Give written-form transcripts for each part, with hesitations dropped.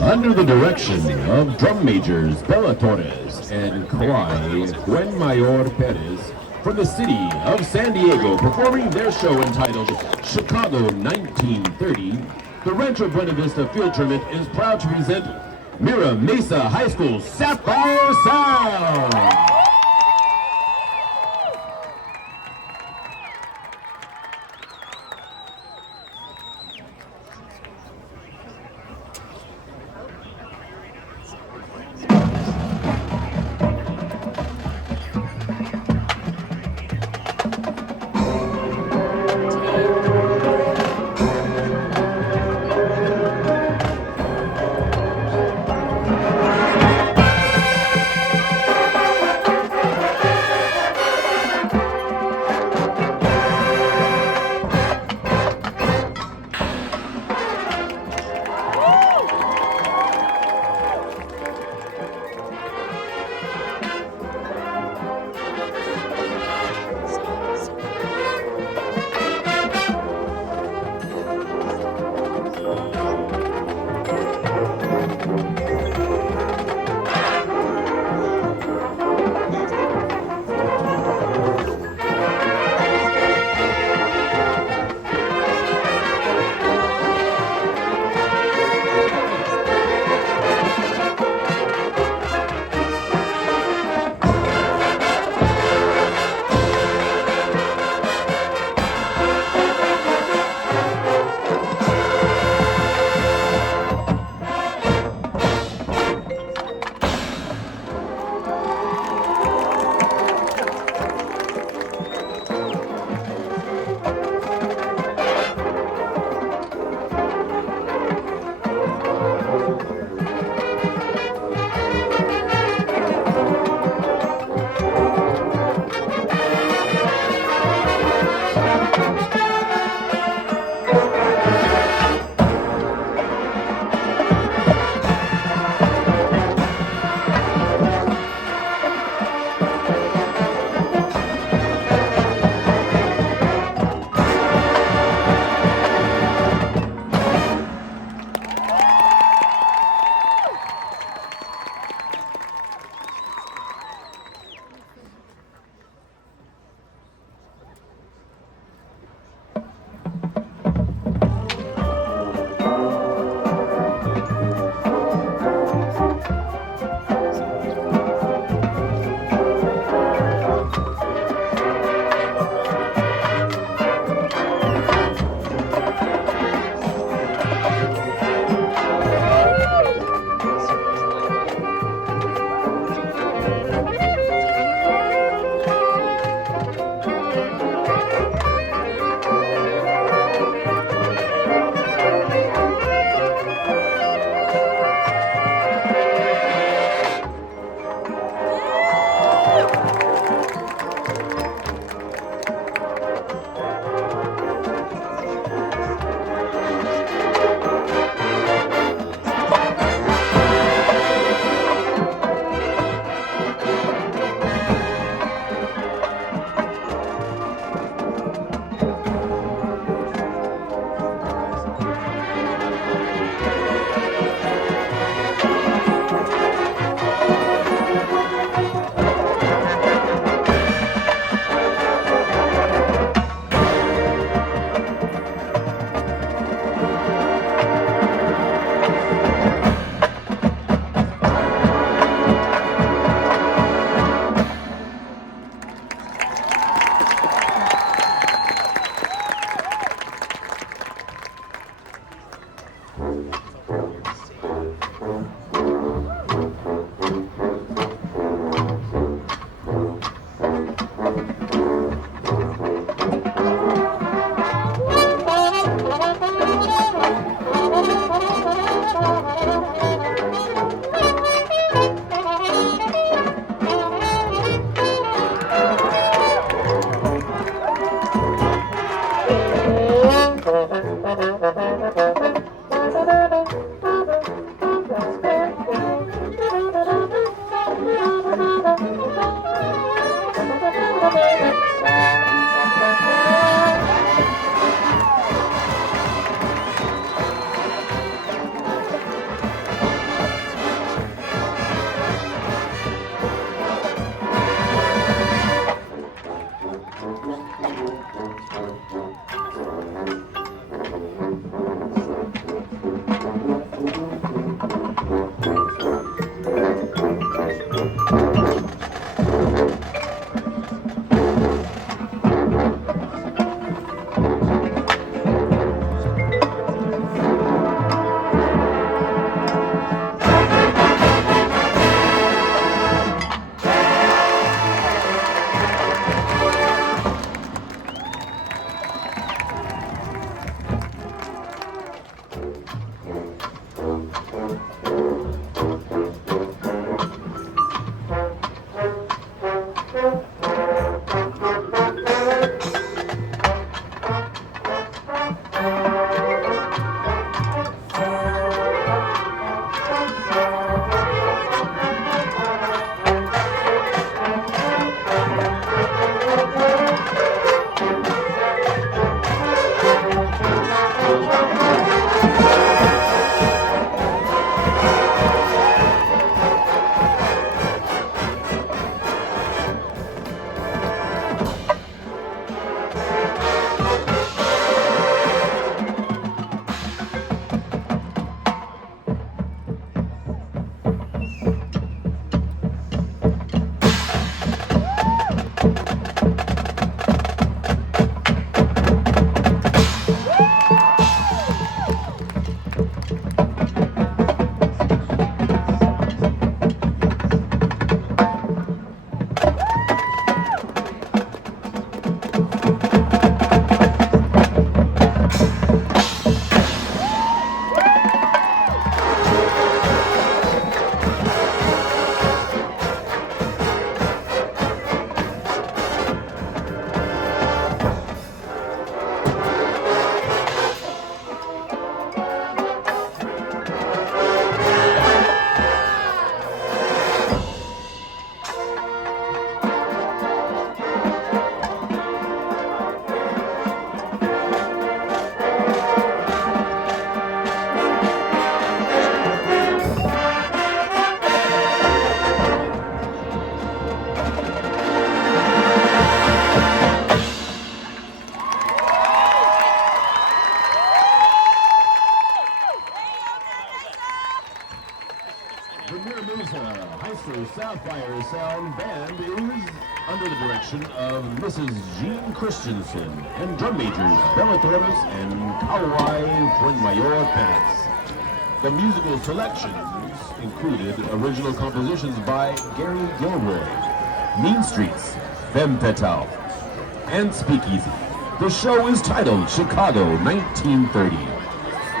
Under the direction of drum majors Bella Torres and Cly Mayor Perez from the city of San Diego, performing their show entitled Chicago 1930, the Rancho Buena Vista Field Tournament is proud to present Mira Mesa High School Sapphire Sound. The Mira High School Sapphire Sound Band is under the direction of Mrs. Jean Christensen and drum majors Bella Torres and Kawai Fuenmayor Perez. The musical selections included original compositions by Gary Gilroy, Mean Streets, Femme Fatale, and Speakeasy. The show is titled Chicago 1930.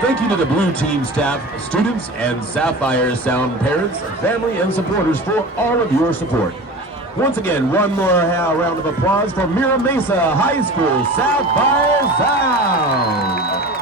Thank you to the Blue Team staff, students, and Sapphire Sound parents, family, and supporters for all of your support. Once again, one more round of applause for Mira Mesa High School Sapphire Sound.